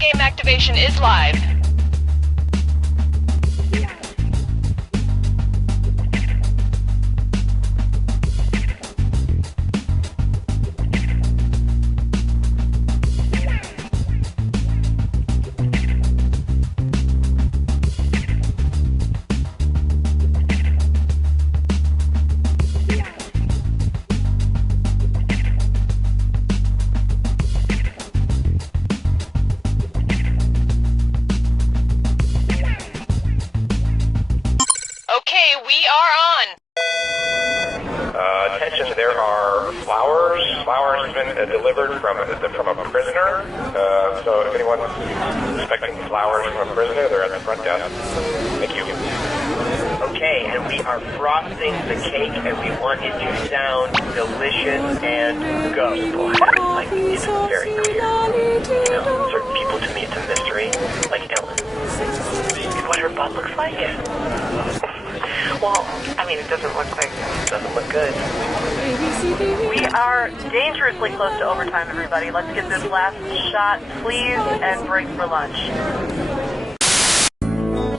Game activation is live. Okay, we are on. Attention, there are flowers. Flowers have been delivered from a prisoner. So if anyone's expecting flowers from a prisoner, they're at the front desk. Thank you. Okay, and we are frosting the cake, and we want it to sound delicious and go. Like, it's very clear. You know, certain people, to me, it's a mystery. Like Ellen. And what her butt looks like? Well, I mean, it doesn't look good. We are dangerously close to overtime, everybody. Let's get this last shot, please, and break for lunch.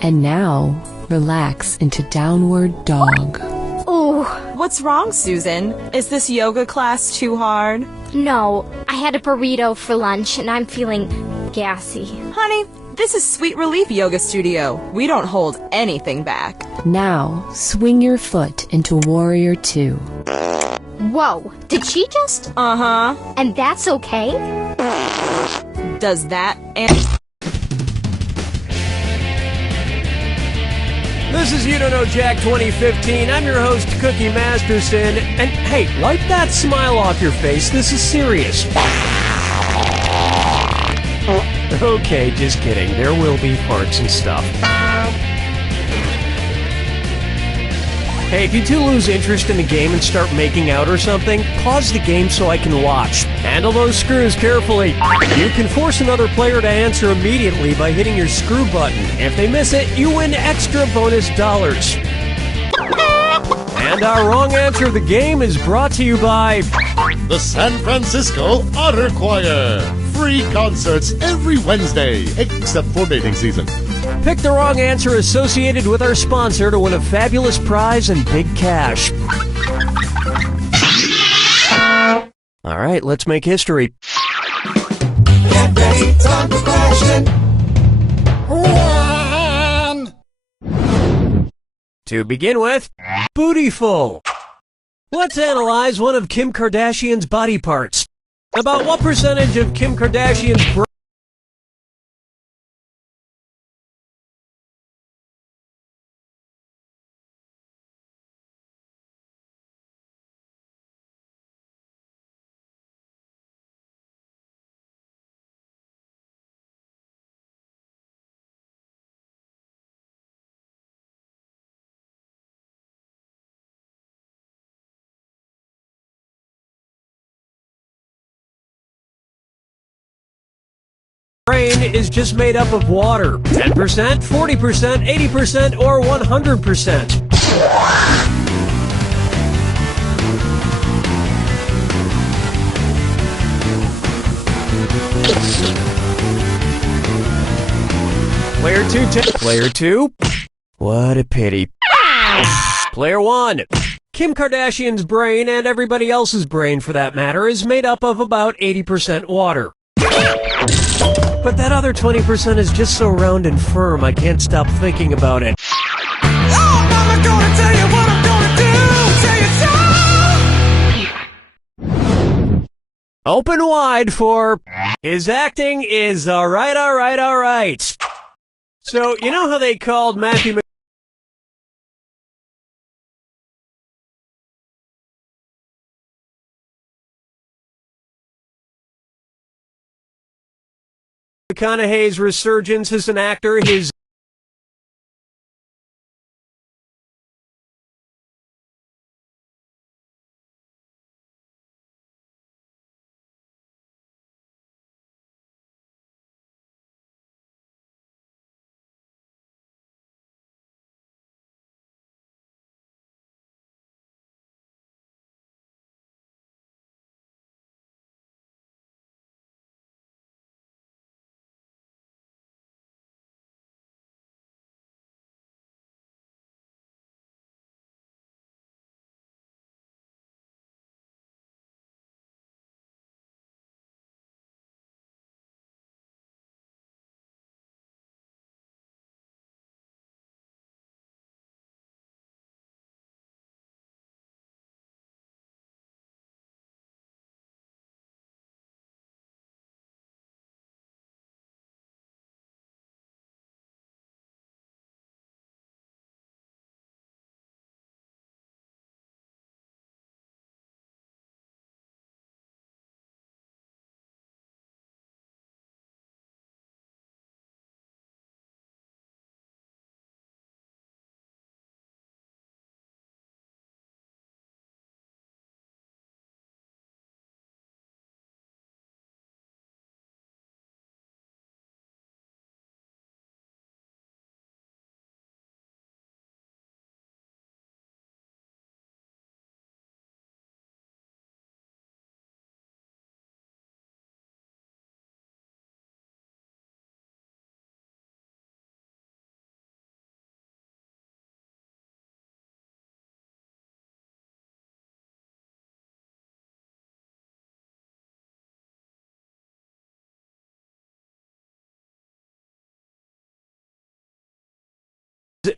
And now, relax into downward dog. Ooh, What's wrong, Susan? Is this yoga class too hard? no. I had a burrito for lunch and I'm feeling gassy. Honey, this is Sweet Relief Yoga Studio. We don't hold anything back. Now, swing your foot into Warrior 2. Whoa, did she just? Uh-huh. And that's okay? Does that and... This is You Don't Know Jack 2015. I'm your host, Cookie Masterson. And hey, wipe that smile off your face. This is serious. Okay, just kidding. There will be farts and stuff. Hey, if you two lose interest in the game and start making out or something, pause the game so I can watch. Handle those screws carefully. You can force another player to answer immediately by hitting your screw button. If they miss it, you win extra bonus dollars. And our wrong answer of the game is brought to you by The San Francisco Otter Choir. Free concerts every Wednesday, except for mating season. Pick the wrong answer associated with our sponsor to win a fabulous prize and big cash. All right, let's make history. Get ready, time for question. 1. To begin with, Bootyful. Let's analyze one of Kim Kardashian's body parts. About what percentage of Kim Kardashian's brain is just made up of water? 10%, 40%, 80%, or 100%? Player 2, Player 2? What a pity. Player 1. Kim Kardashian's brain, and everybody else's brain for that matter, is made up of about 80% water. But that other 20% is just so round and firm, I can't stop thinking about it. Oh, Mama, gonna tell you what I'm gonna do! Say it so! Open wide for his acting is alright, alright, alright. So, you know how they called Matthew McConaughey's resurgence as an actor, his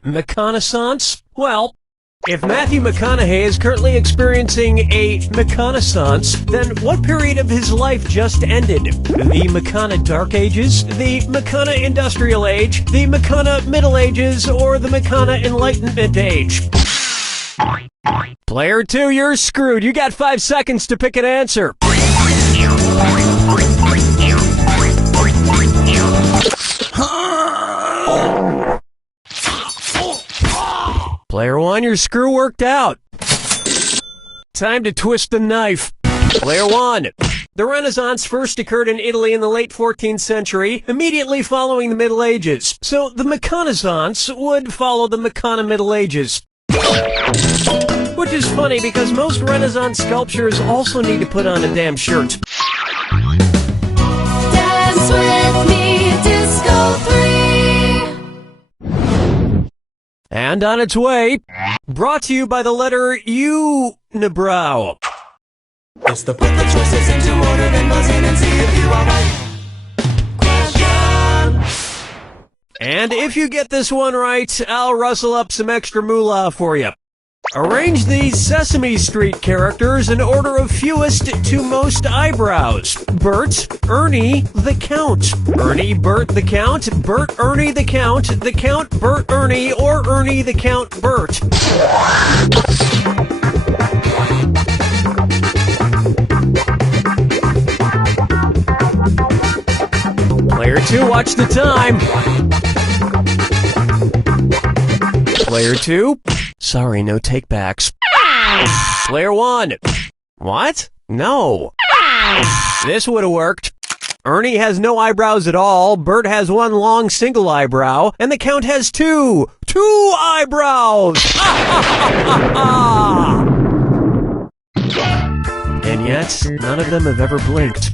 reconnaissance? Well, if Matthew McConaughey is currently experiencing a reconnaissance, then what period of his life just ended? The McCona Dark Ages, the McCona Industrial Age, the McCona Middle Ages, or the McCona Enlightenment Age? Player 2, you're screwed. You got 5 seconds to pick an answer. Player 1, your screw worked out. Time to twist the knife. Player 1. The Renaissance first occurred in Italy in the late 14th century, immediately following the Middle Ages. So the Reconnaissance would follow the McCona Middle Ages. Which is funny because most Renaissance sculptures also need to put on a damn shirt. Dance with me, Disco 3. And on its way, brought to you by the letter U, Unibrow. It's the put the choices into order, then buzz in and see if you are right. Question. And if you get this one right, I'll rustle up some extra moolah for you. Arrange these Sesame Street characters in order of fewest to most eyebrows. Bert, Ernie, the Count. Ernie, Bert, the Count. Bert, Ernie, the Count. The Count, Bert, Ernie, or Ernie, the Count, Bert. Player 2, watch the time. Player 2, sorry, no takebacks. Player 1, what? No. This would have worked. Ernie has no eyebrows at all, Bert has one long single eyebrow, and the Count has two eyebrows! And yet, none of them have ever blinked.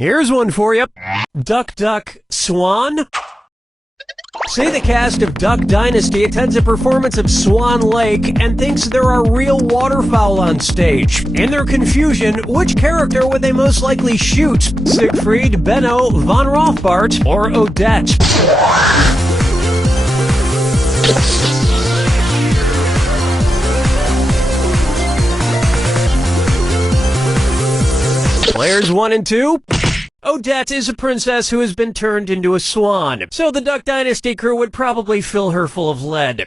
Here's one for you. Duck, duck, swan. Say the cast of Duck Dynasty attends a performance of Swan Lake and thinks there are real waterfowl on stage. In their confusion, which character would they most likely shoot? Siegfried, Benno, Von Rothbart, or Odette? Players 1 and 2. Odette is a princess who has been turned into a swan, so the Duck Dynasty crew would probably fill her full of lead.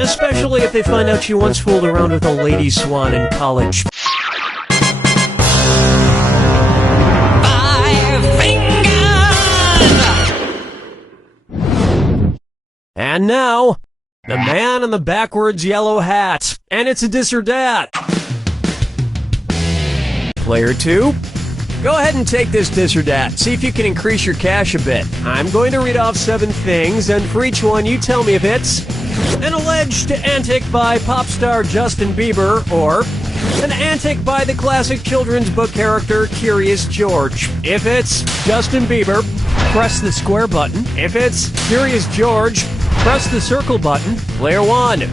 Especially if they find out she once fooled around with a lady swan in college. 5 fingers! And now, the man in the backwards yellow hat. And it's a dis or dat. Player 2. Go ahead and take this dis or dat. See if you can increase your cash a bit. I'm going to read off 7 things, and for each one, you tell me if it's an alleged antic by pop star Justin Bieber, or an antic by the classic children's book character Curious George. If it's Justin Bieber, press the square button. If it's Curious George, press the circle button. Player 1.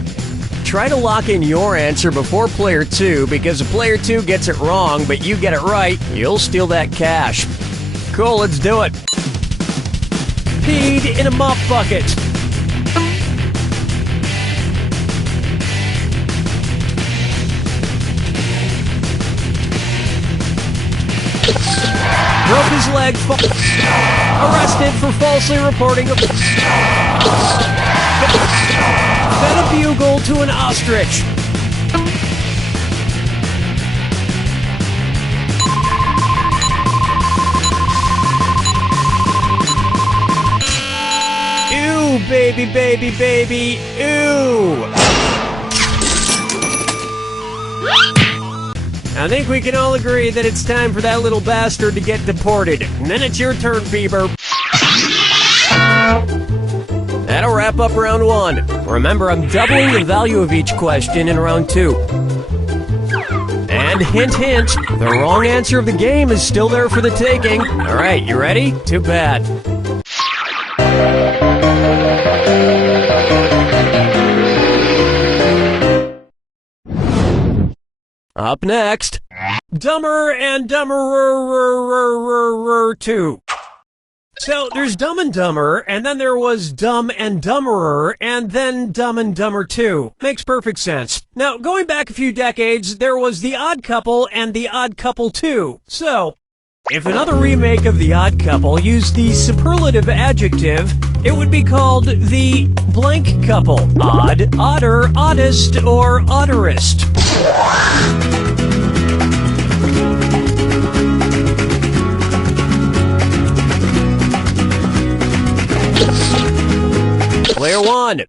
Try to lock in your answer before Player 2, because if Player 2 gets it wrong, but you get it right, you'll steal that cash. Cool, let's do it. Peed in a mop bucket. Broke his leg. Arrested for falsely reporting a... Fed a bugle to an ostrich. Ew, baby, baby, baby, ew. I think we can all agree that it's time for that little bastard to get deported. And then it's your turn, Bieber. That'll wrap up round 1. Remember, I'm doubling the value of each question in round 2. And hint, hint, the wrong answer of the game is still there for the taking. All right, you ready? Too bad. Up next, Dumber and Dumberer 2. So, there's Dumb and Dumber, and then there was Dumb and Dumberer, and then Dumb and Dumber 2. Makes perfect sense. Now, going back a few decades, there was The Odd Couple and The Odd Couple 2. So, if another remake of The Odd Couple used the superlative adjective, it would be called The Blank Couple. Odd, odder, oddest, or odderest. Player 1.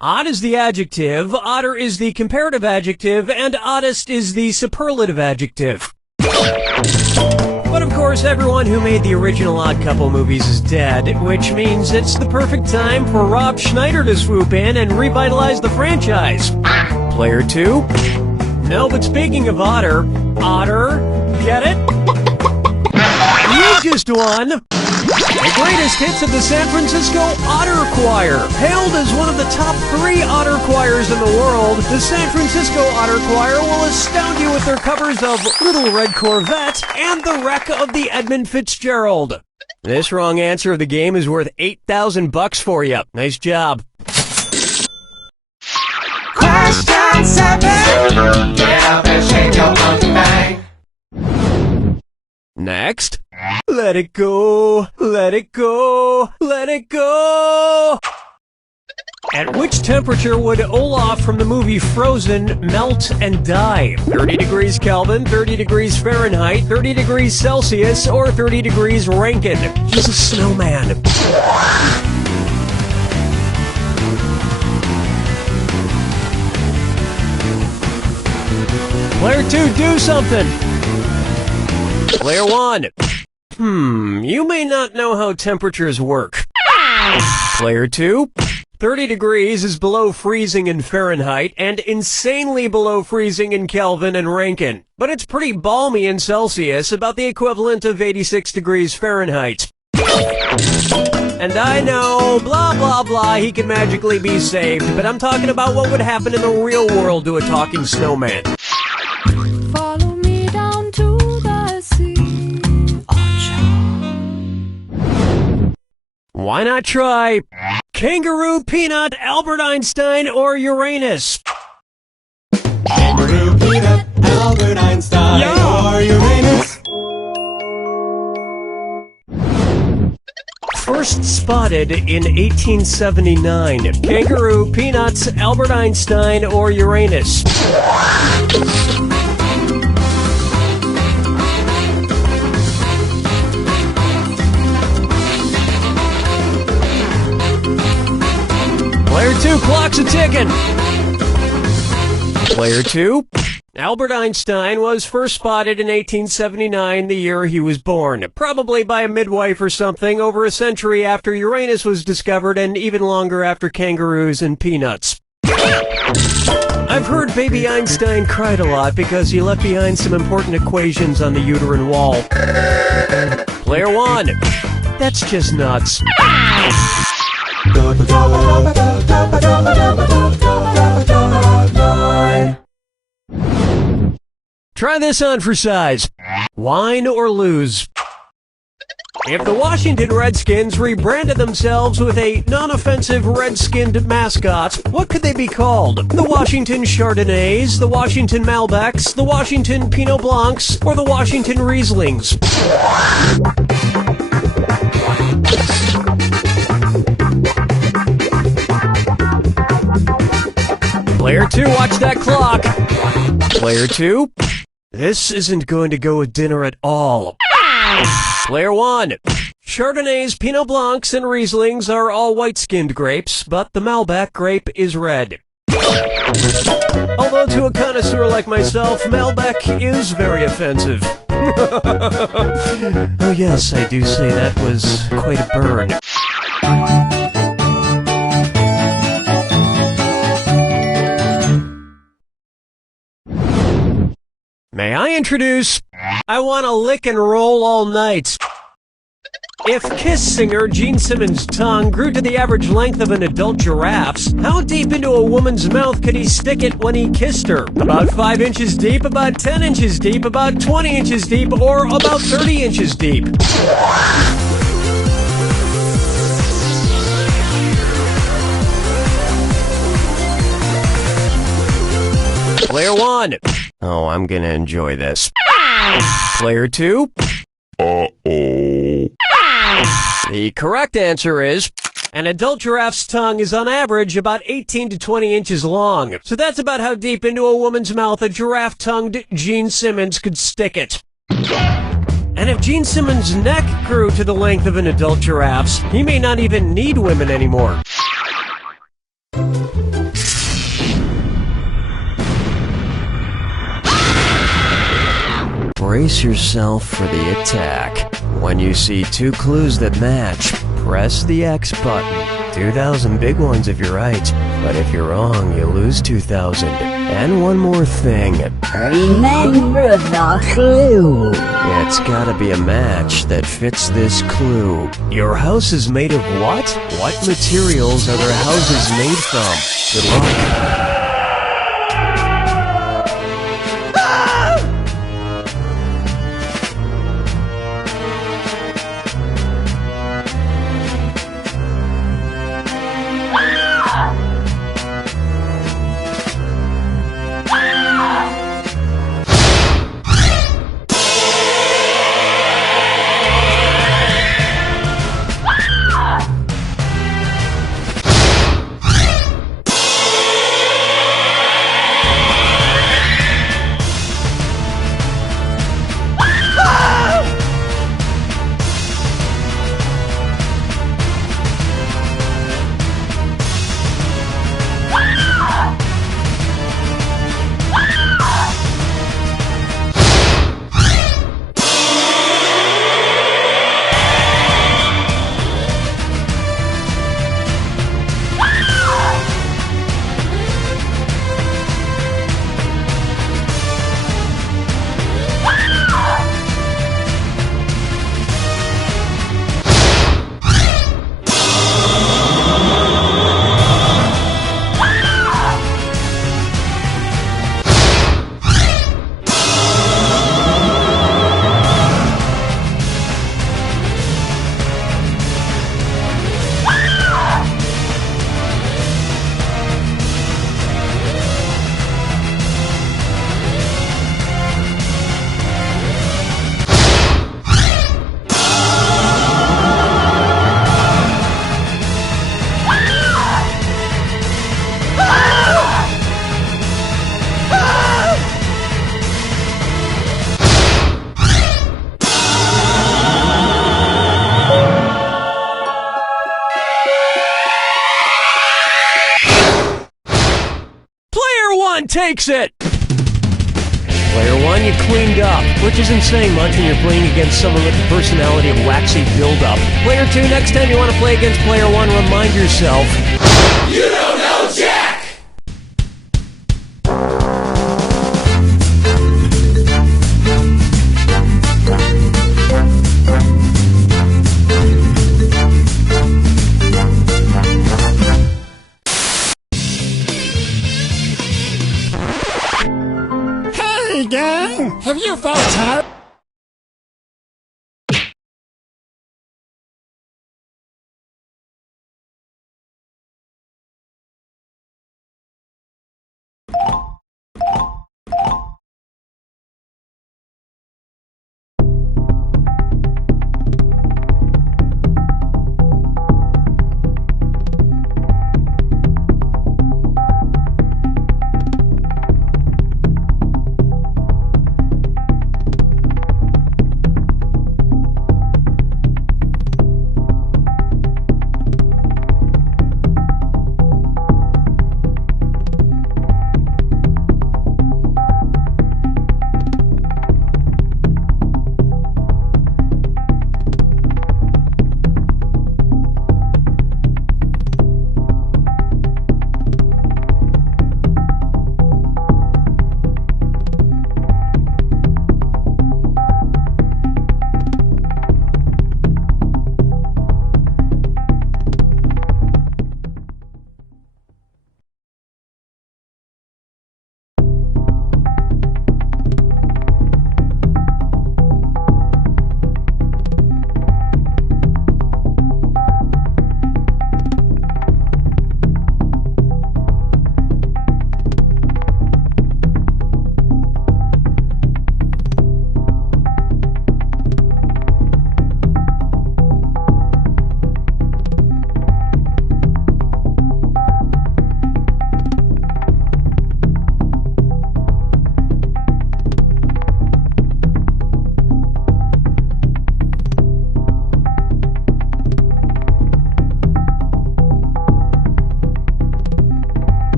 Odd is the adjective, odder is the comparative adjective, and oddest is the superlative adjective. But of course, everyone who made the original Odd Couple movies is dead, which means it's the perfect time for Rob Schneider to swoop in and revitalize the franchise. Player 2. No, but speaking of otter, get it? You just won! The greatest hits of the San Francisco Otter Choir. Hailed as one of the top 3 otter choirs in the world, the San Francisco Otter Choir will astound you with their covers of Little Red Corvette and The Wreck of the Edmund Fitzgerald. This wrong answer of the game is worth $8,000 for you. Nice job. Question 7. Get up and shake your monkey bang. Next. Let it go, let it go, let it go! At which temperature would Olaf from the movie Frozen melt and die? 30 degrees Kelvin, 30 degrees Fahrenheit, 30 degrees Celsius, or 30 degrees Rankine? He's a snowman. Player 2, do something! Player 1. You may not know how temperatures work. Player 2. 30 degrees is below freezing in Fahrenheit and insanely below freezing in Kelvin and Rankine. But it's pretty balmy in Celsius, about the equivalent of 86 degrees Fahrenheit. And I know, blah blah blah, he can magically be saved, but I'm talking about what would happen in the real world to a talking snowman. Follow me down to the sea. Why not try Kangaroo, Peanut, Albert Einstein, or Uranus? Kangaroo, Peanut, Albert Einstein, or Uranus. First spotted in 1879. Kangaroo, Peanuts, Albert Einstein, or Uranus? Player 2, clock's a ticking. Player 2, Albert Einstein was first spotted in 1879, the year he was born. Probably by a midwife or something, over a century after Uranus was discovered and even longer after kangaroos and peanuts. I've heard baby Einstein cried a lot because he left behind some important equations on the uterine wall. Player 1, that's just nuts. Try this on for size. Wine or lose? If the Washington Redskins rebranded themselves with a non-offensive red-skinned mascot, what could they be called? The Washington Chardonnays, the Washington Malbecs, the Washington Pinot Blancs, or the Washington Rieslings? Player 2, watch that clock. Player 2, this isn't going to go with dinner at all. Player 1, Chardonnays, Pinot Blancs, and Rieslings are all white-skinned grapes, but the Malbec grape is red. Although to a connoisseur like myself, Malbec is very offensive. Oh yes, I do say that was quite a burn. May I introduce I Want to Lick and Roll All Night. If Kiss singer Gene Simmons' tongue grew to the average length of an adult giraffe's, how deep into a woman's mouth could he stick it when he kissed her? About 5 inches deep, about 10 inches deep, about 20 inches deep, or about 30 inches deep? Player 1. Oh, I'm gonna enjoy this. Player 2. Uh-oh. The correct answer is, an adult giraffe's tongue is on average about 18 to 20 inches long. So that's about how deep into a woman's mouth a giraffe-tongued Gene Simmons could stick it. And if Gene Simmons' neck grew to the length of an adult giraffe's, he may not even need women anymore. Brace yourself for the attack. When you see 2 clues that match, press the X button. 2,000 big ones if you're right, but if you're wrong, you lose 2,000. And one more thing. Remember the clue. It's gotta be a match that fits this clue. Your house is made of what? What materials are their houses made from? Good luck. Takes it! Player 1, you cleaned up, which isn't saying much when you're playing against someone with the personality of waxy build-up. Player 2, next time you want to play against Player 1, remind yourself, you don't know Jack! Gang, have you felt tired?